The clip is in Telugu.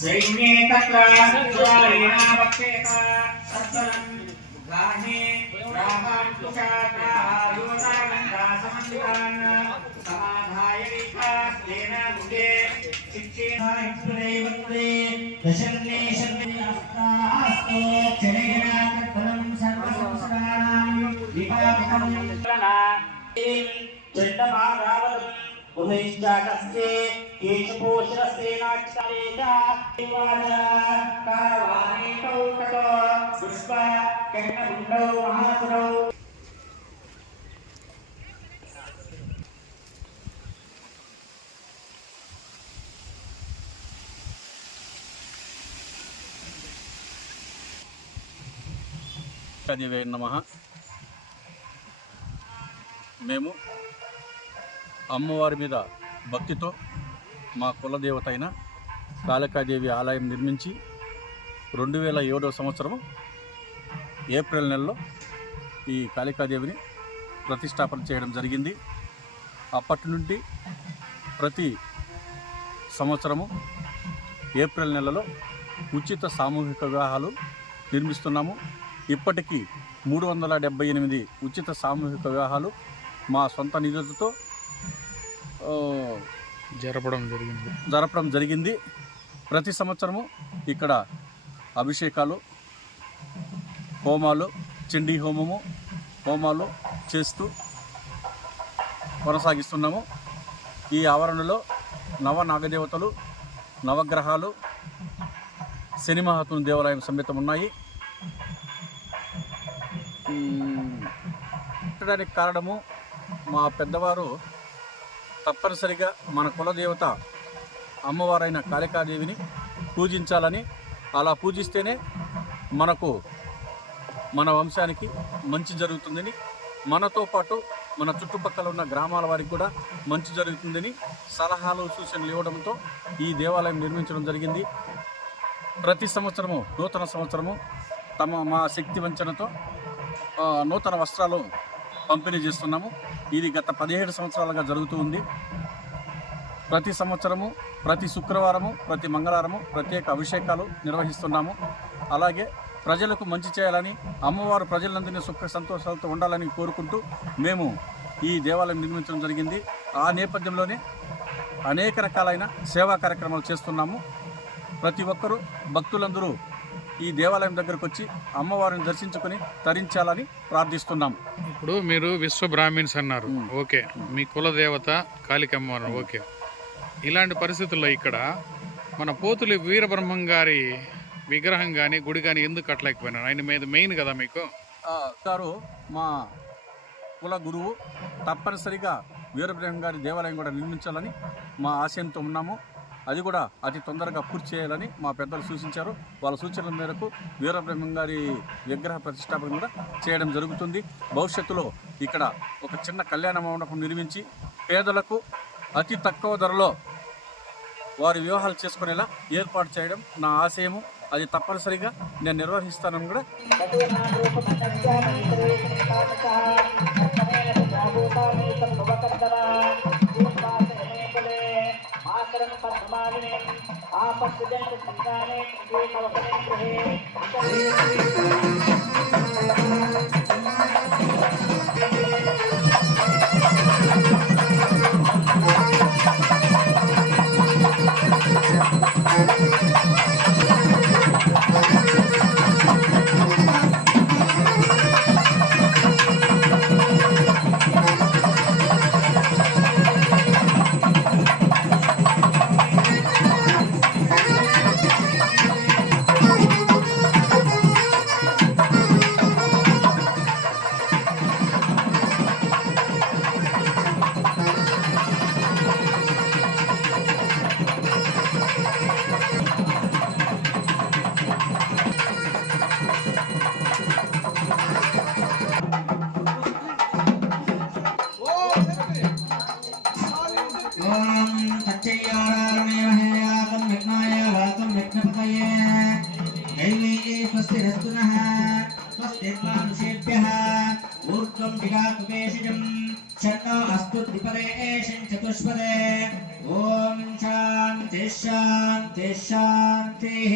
सैन्ये तत्र सुरारेण वक्षेत तत्फलं गाहे रामानुषाग्रायोदानन्दासमन्वितान् समाधाय विकास्तेन मुखे शिक्षेना इत्युदैवत्रे दशन्ने शन्ने अस्तास्तु क्षणेन तत्फलं सर्वसंस्काराणां विपापितं चण्डमारावतम् उभयश्चाकस्ये केशपोषरस्ते नाट्यलेजा देवाजा कावानी कौटको पुष्प कर्णगुण्डौ महासुरौ దేవే నమః. మేము అమ్మవారి మీద భక్తితో మా కులదేవత అయిన కాళికాదేవి ఆలయం నిర్మించి 2007వ సంవత్సరం ఏప్రిల్ నెలలో ఈ కాళికాదేవిని ప్రతిష్టాపన చేయడం జరిగింది. అప్పటి నుండి ప్రతి సంవత్సరము ఏప్రిల్ నెలలో ఉచిత సామూహిక వివాహాలు నిర్మిస్తున్నాము. ఇప్పటికీ 378 ఉచిత సామూహిక వివాహాలు మా సొంత నిధులతో జరపడం జరిగింది. ప్రతి సంవత్సరము ఇక్కడ అభిషేకాలు, హోమాలు, చండీ హోమాలు చేస్తూ కొనసాగిస్తున్నాము. ఈ ఆవరణలో నాగదేవతలు, నవగ్రహాలు, శని మహాత్ముని దేవాలయం సమేతం ఉన్నాయి. పెట్టడానికి కారణము మా పెద్దవారు తప్పనిసరిగా మన కులదేవత అమ్మవారైన కాళికాదేవిని పూజించాలని, అలా పూజిస్తేనే మనకు మన వంశానికి మంచి జరుగుతుందని, మనతో పాటు మన చుట్టుపక్కల ఉన్న గ్రామాల వారికి కూడా మంచి జరుగుతుందని సలహాలు సూచనలు ఇవ్వడంతో ఈ దేవాలయం నిర్మించడం జరిగింది. ప్రతి సంవత్సరము నూతన సంవత్సరము మా శక్తి వంచనతో నూతన వస్త్రాలు పంపిణీ చేస్తున్నాము. ఇది గత 17 సంవత్సరాలుగా జరుగుతూ ఉంది. ప్రతి సంవత్సరము, ప్రతి శుక్రవారము, ప్రతి మంగళవారము ప్రత్యేక అభిషేకాలు నిర్వహిస్తున్నాము. అలాగే ప్రజలకు మంచి చేయాలని, అమ్మవారు ప్రజలందరినీ సుఖ సంతోషాలతో ఉండాలని కోరుకుంటూ మేము ఈ దేవాలయం నిర్మించడం జరిగింది. ఆ నేపథ్యంలోనే అనేక రకాలైన సేవా కార్యక్రమాలు చేస్తున్నాము. ప్రతి ఒక్కరూ భక్తులందరూ ఈ దేవాలయం దగ్గరకు వచ్చి అమ్మవారిని దర్శించుకొని తరించాలని ప్రార్థిస్తున్నాము. ఇప్పుడు మీరు విశ్వ బ్రాహ్మిన్స్ అన్నారు, ఓకే, మీ కులదేవత కాళికమ్మ, ఓకే. ఇలాంటి పరిస్థితుల్లో ఇక్కడ మన పోతులి వీరబ్రహ్మం గారి విగ్రహం కానీ గుడి కానీ ఎందుకు కట్టలేకపోయినారు? ఆయన మీద మెయిన్ కదా మీకు గారు. మా కుల గురువు తప్పనిసరిగా వీరబ్రహ్మం గారి దేవాలయం కూడా నిర్మించాలని మా ఆశయంతో ఉన్నాము. అది కూడా అతి తొందరగా పూర్తి చేయాలని మా పెద్దలు సూచించారు. వాళ్ళ సూచనల మేరకు వీరబ్రహ్మం గారి విగ్రహ ప్రతిష్టాపన కూడా చేయడం జరుగుతుంది. భవిష్యత్తులో ఇక్కడ ఒక చిన్న కళ్యాణ మండపం నిర్మించి పేదలకు అతి తక్కువ ధరలో వారి వివాహాలు చేసుకునేలా ఏర్పాటు చేయడం నా ఆశయము. అది తప్పనిసరిగా నేను నిర్వహిస్తానని కూడా स्वस्तिरस्तु नः स्वस्तिर्मानुषेभ्यः ऊर्ध्वं जिगातु केशिजम् षण्णो अस्तु द्विपदे एषं चतुष्पदे ॐ शान्तिः शान्तिः शान्तिः